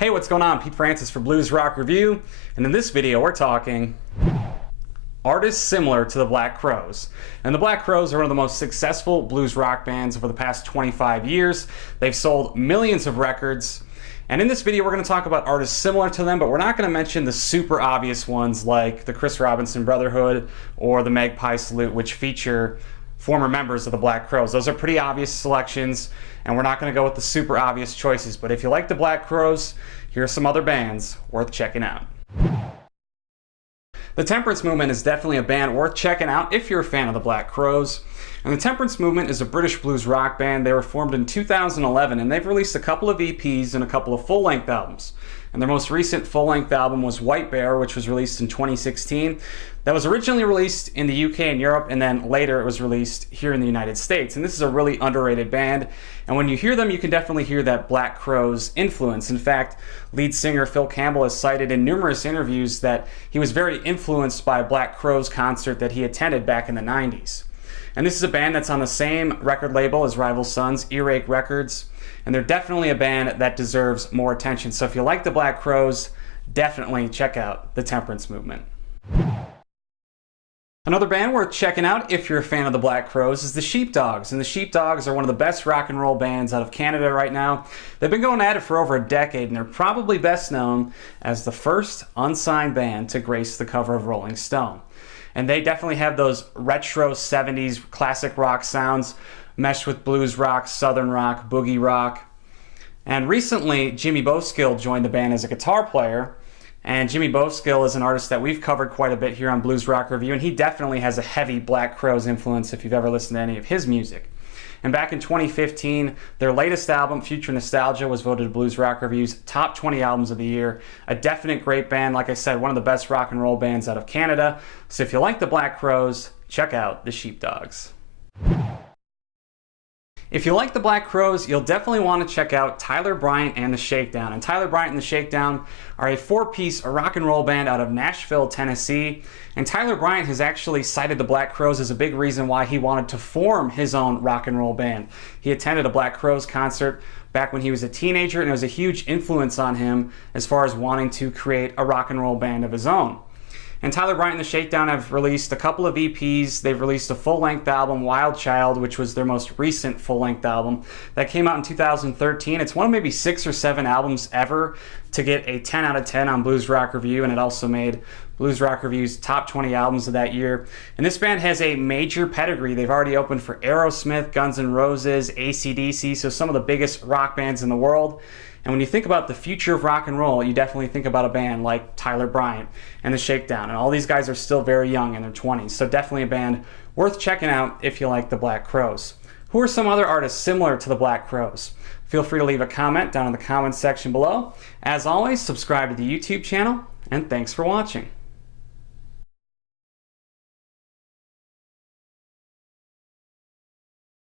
Hey, what's going on? Pete Francis for Blues Rock Review, and in this video we're talking artists similar to the Black Crowes. And the Black Crowes are one of the most successful blues rock bands over the past 25 years. They've sold millions of records, and in this video we're going to talk about artists similar to them, but we're not going to mention the super obvious ones like the Chris Robinson Brotherhood or the Magpie Salute, which feature former members of the Black Crowes. Those are pretty obvious selections, and we're not going to go with the super obvious choices. But if you like the Black Crowes, here are some other bands worth checking out. The Temperance Movement is definitely a band worth checking out if you're a fan of the Black Crowes. And the Temperance Movement is a British blues rock band. They were formed in 2011, and they've released a couple of EPs and a couple of full-length albums. And their most recent full-length album was White Bear, which was released in 2016. That was originally released in the UK and Europe, and then later it was released here in the United States. And this is a really underrated band. And when you hear them, you can definitely hear that Black Crowes influence. In fact, lead singer Phil Campbell has cited in numerous interviews that he was very influenced by a Black Crowes concert that he attended back in the 90s. And this is a band that's on the same record label as Rival Sons, Earache Records, and they're definitely a band that deserves more attention. So if you like the Black Crowes, definitely check out the Temperance Movement. Another band worth checking out if you're a fan of the Black Crowes is the Sheepdogs. And the Sheepdogs are one of the best rock and roll bands out of Canada right now. They've been going at it for over a decade, and they're probably best known as the first unsigned band to grace the cover of Rolling Stone. And they definitely have those retro 70s classic rock sounds meshed with blues rock, southern rock, boogie rock. And recently, Jimmy Boskill joined the band as a guitar player. And Jimmy Boskill is an artist that we've covered quite a bit here on Blues Rock Review, and he definitely has a heavy Black Crowes influence if you've ever listened to any of his music. And back in 2015, their latest album, Future Nostalgia, was voted Blues Rock Review's top 20 albums of the year. A definite great band. Like I said, one of the best rock and roll bands out of Canada. So if you like the Black Crowes, check out the Sheepdogs. If you like the Black Crowes, you'll definitely want to check out Tyler Bryant and the Shakedown. And Tyler Bryant and the Shakedown are a four-piece rock and roll band out of Nashville, Tennessee. And Tyler Bryant has actually cited the Black Crowes as a big reason why he wanted to form his own rock and roll band. He attended a Black Crowes concert back when he was a teenager, and it was a huge influence on him as far as wanting to create a rock and roll band of his own. And Tyler Bryant and the Shakedown have released a couple of EPs. They've released a full-length album, Wild Child, which was their most recent full-length album. That came out in 2013. It's one of maybe 6 or 7 albums ever to get a 10 out of 10 on Blues Rock Review, and it also made Blues Rock Review's top 20 albums of that year. And this band has a major pedigree. They've already opened for Aerosmith, Guns N' Roses, AC/DC, so some of the biggest rock bands in the world. And when you think about the future of rock and roll, you definitely think about a band like Tyler Bryant and the Shakedown. And all these guys are still very young in their 20s. So definitely a band worth checking out if you like the Black Crowes. Who are some other artists similar to the Black Crowes? Feel free to leave a comment down in the comments section below. As always, subscribe to the YouTube channel, and thanks for watching.